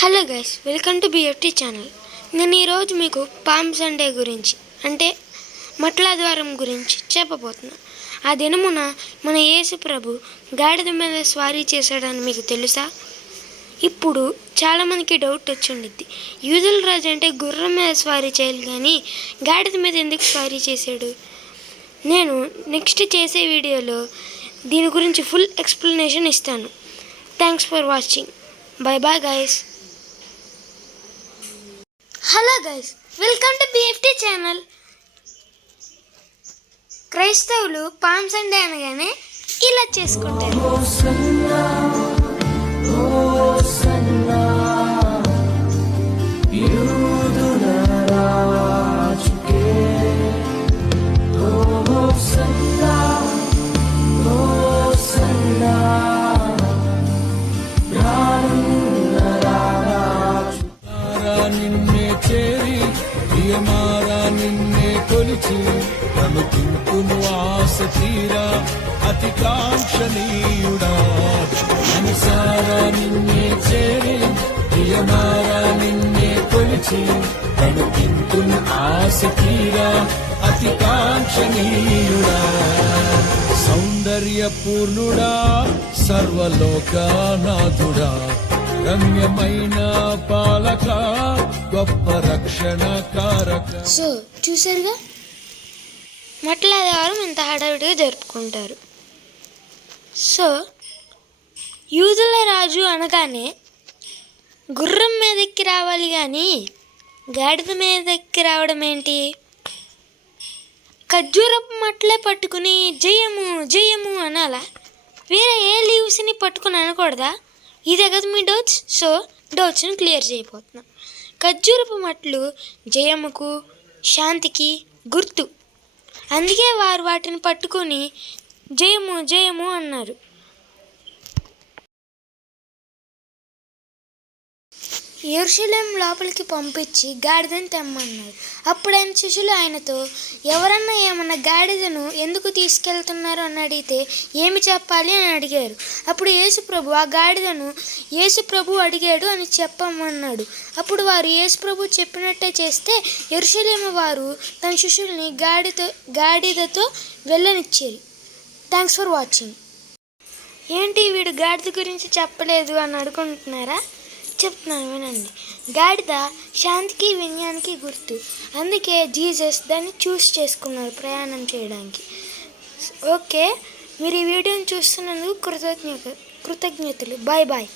Hello guys, welcome to BFT channel. నేను ఈరోజు మీకు పామ్ సండే గురించి అంటే మట్ల ద్వారం గురించి చెప్పబోతున్నాను. ఆ దినమున మన యేసు ప్రభు గాడిద మీద స్వారీ చేశాడని మీకు తెలుసా? ఇప్పుడు చాలామందికి డౌట్ వచ్చిండిద్ది, యూదుల రాజు అంటే గుర్రం మీద స్వారీ చేయాలి కానీ గాడిద మీద ఎందుకు స్వారీ చేశాడు? నేను నెక్స్ట్ చేసే వీడియోలో దీని గురించి ఫుల్ ఎక్స్ప్లెనేషన్ ఇస్తాను. Thanks for watching. Bye bye guys. Hello guys, welcome to BFT channel. క్రైస్తవులు పామ్ సండే అనగానే ఇలా చేసుకుంటారు. నిన్నే కొలిచి నన్ను తింపును ఆశ తీరా అతి కాంక్షణీయుడా అనుసారా నిన్నే చేరి ప్రియమారా నిన్నే కొలిచి నన్ను తింపును ఆశ తీరా అతి కాంక్షణీయుడా సౌందర్య పూర్ణుడా సర్వలోకనాథుడా రమ్యమైన పాలక గొప్ప రక్షణ కారక. సో చూసారుగా, మట్ల ద్వారం ఇంత హడావిడిగా జరుపుకుంటారు. సో యూదుల రాజు అనగానే గుర్రం మీద ఎక్కి రావాలి కానీ గాడిద మీద ఎక్కి రావడం ఏంటి? ఖర్జూరపు మట్లే పట్టుకుని జయము జయము అనాలా? వేరే ఏ లీవ్స్ని పట్టుకుని అనకూడదా? ఇదే కదా మీ డౌట్స్. సో డౌట్స్ని క్లియర్ చేయబోతున్నాం. ఖర్జూరపు మట్లు జయముకు శాంతికి గుర్తు, అందుకే వారు వాటిని పట్టుకొని జయము జయము అన్నారు. యెరూషలేము లోపలికి పంపించి గాడిదను తెమ్మన్నారు. అప్పుడు ఆయన శిష్యులు ఆయనతో, ఎవరన్నా ఏమన్నా గాడిదను ఎందుకు తీసుకెళ్తున్నారు అని అడిగితే ఏమి చెప్పాలి అని అడిగారు. అప్పుడు యేసుప్రభు ఆ గాడిదను యేసుప్రభు అడిగాడు అని చెప్పమన్నాడు. అప్పుడు వారు యేసుప్రభు చెప్పినట్టే చేస్తే యెరూషలేము వారు తన శిష్యుల్ని గాడిదతో వెళ్ళనిచ్చారు. Thanks for watching. ఏంటి వీడు గాడిద గురించి చెప్పలేదు అని అనుకుంటున్నారా? చెప్తున్నాను వినండి. గాడిద శాంతికి వినయానికి గుర్తు, అందుకే జీసస్ దాన్ని చూస్ చేసుకున్నారు ప్రయాణం చేయడానికి. ఓకే, మీరు ఈ వీడియోని చూస్తున్నందుకు కృతజ్ఞతలు. Bye bye.